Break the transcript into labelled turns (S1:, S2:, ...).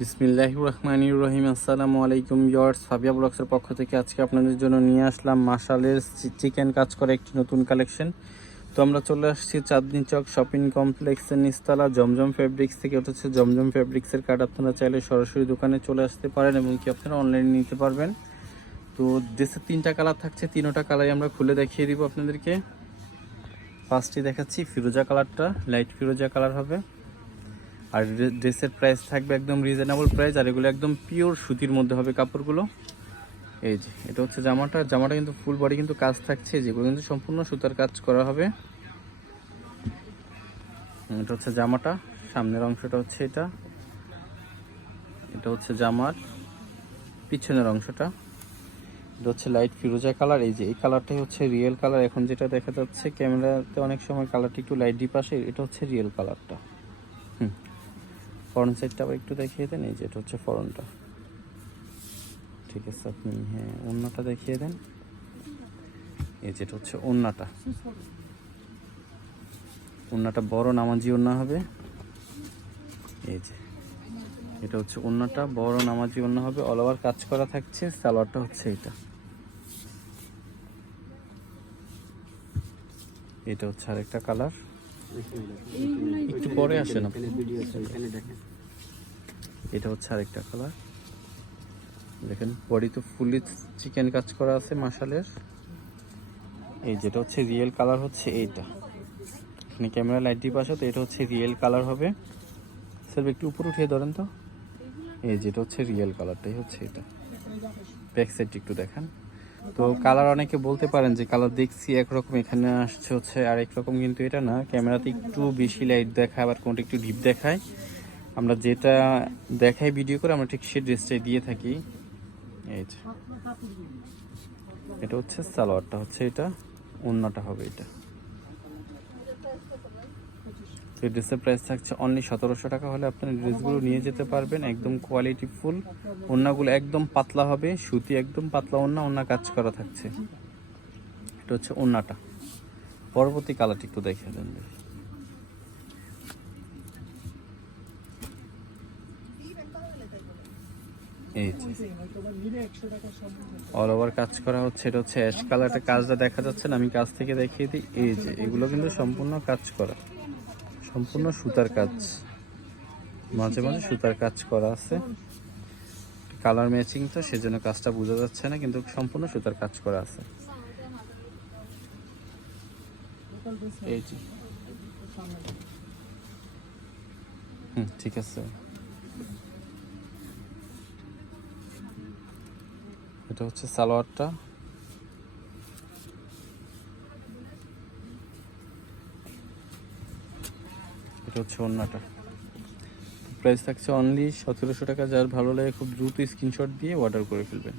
S1: বিসমিল্লাহ রহমান রহিম। আসসালামু আলাইকুম ইয়ার্স ফাবিয়া ব্লগসের পক্ষ থেকে আজকে আপনাদের জন্য নিয়ে আসলাম মাসালের চিকেন কাজ করা একটি নতুন কালেকশন। তো আমরা চলে আসছি চাঁদনি চক শপিং কমপ্লেক্সের নিস্তালা জমজম ফেব্রিক্স থেকে ওটা হচ্ছে জমজম ফেব্রিক্সের কার্ড আপনারা চাইলে সরাসরি দোকানে চলে আসতে পারেন এবং কি আপনারা অনলাইনে নিতে পারবেন। তো ড্রেসের তিনটা কালার থাকছে, তিনোটা কালারই আমরা খুলে দেখিয়ে দিব আপনাদেরকে। ফার্স্টে দেখাচ্ছি ফিরোজা কালারটা, লাইট ফিরোজা কালার হবে। আর ড্রেসের প্রাইস থাকবে একদম রিজনেবল প্রাইস আর এগুলো একদম পিওর সুতির মধ্যে হবে কাপড়গুলো। এই যে, এটা হচ্ছে জামাটা। জামাটা কিন্তু ফুল বডি কিন্তু কাজ থাকছে, যেগুলো কিন্তু সম্পূর্ণ সুতার কাজ করা হবে। এটা হচ্ছে জামাটা। সামনের অংশটা হচ্ছে এটা। এটা হচ্ছে জামার। পিছনের অংশটা। এটা হচ্ছে লাইট ফিরোজা কালার এই যে, এই কালারটাই হচ্ছে রিয়েল কালার এখন যেটা দেখা যাচ্ছে, ক্যামেরাতে অনেক সময় কালারটা একটু লাইট ডিপ আসে, এটা হচ্ছে রিয়েল কালারটা হুম ফরন সাইডটা আবার একটু দেখিয়ে দেন, এই যে এটা হচ্ছে ফরনটা। ঠিক আছে, আপনি হ্যাঁ ওন্নাটা দেখিয়ে দেন। এই যেটা হচ্ছে ওন্নাটা। ওন্নাটা বড় নামাজি ওন্না হবে। এই যে, এটা হচ্ছে ওন্নাটা, বড় নামাজি ওন্না হবে। অল ওভার কাজ করা থাকছে, সালোয়ারটা হচ্ছে এটা। এটা হচ্ছে আরেকটা কালার। পরে আসেন আপনি এটা হচ্ছে আরেকটা কালার দেখেন বডি তো ফুলি চিকেন কাজ করা আছে মাসালের এই যেটা হচ্ছে রিয়েল কালার হচ্ছে এইটা। এখানে ক্যামেরা লাইট দিয়ে পাশে তো এটা হচ্ছে রিয়েল কালার হবে। স্যার একটু উপর উঠিয়ে ধরেন তো। এই যেটা হচ্ছে রিয়েল কালারটাই হচ্ছে এটা। ব্যাক সাইডটি একটু দেখান। তো কালার অনেকে বলতে পারেন যে কালার দেখছি একরকম, এখানে আসছে হচ্ছে আরেক রকম, কিন্তু এটা না। ক্যামেরাতে একটু বেশি লাইট দেখায়, আবার কোনটা একটু ডিপ দেখায়। আমরা যেটা দেখাই ভিডিও করে, আমরা ঠিক সেই ড্রেসটাই দিয়ে থাকি। এই এটা হচ্ছে সালোয়ারটা, হচ্ছে এটা অন্যটা হবে এটা। তো এই ড্রেসের প্রাইস থাকছে অনলি সতেরোশো টাকা হলে আপনার ড্রেসগুলো নিয়ে যেতে পারবেন। একদম কোয়ালিটি ফুল ওন্নাগুলো একদম পাতলা হবে, সুতি একদম পাতলা ওন্না ওন্না কাজ করা থাকছে। এটা হচ্ছে ওন্নাটা পরবর্তী কালারটি একটু দেখে দেন অল ওভার কাজ করা হচ্ছে, এটা হচ্ছে অ্যাশ কাজটা দেখা যাচ্ছে না, আমি কাজ থেকে দেখিয়ে দিই। এই যে, এগুলো কিন্তু সম্পূর্ণ কাজ করা। সম্পূর্ণ সুতার কাজ। মাঝে মাঝে সুতার কাজ করা আছে। কালার ম্যাচিং তো, সেজন্য কাজটা বোঝা যাচ্ছে না, কিন্তু সম্পূর্ণ সুতার কাজ করা আছে। এই যে। হুম, ঠিক আছে। এটা হচ্ছে সালোয়ারটা। হচ্ছে অন্যটা। প্রাইস থাকছে অনলি সতেরোশো টাকা, যার ভালো লাগে খুব দ্রুত স্ক্রিনশট দিয়ে অর্ডার করে ফেলবেন।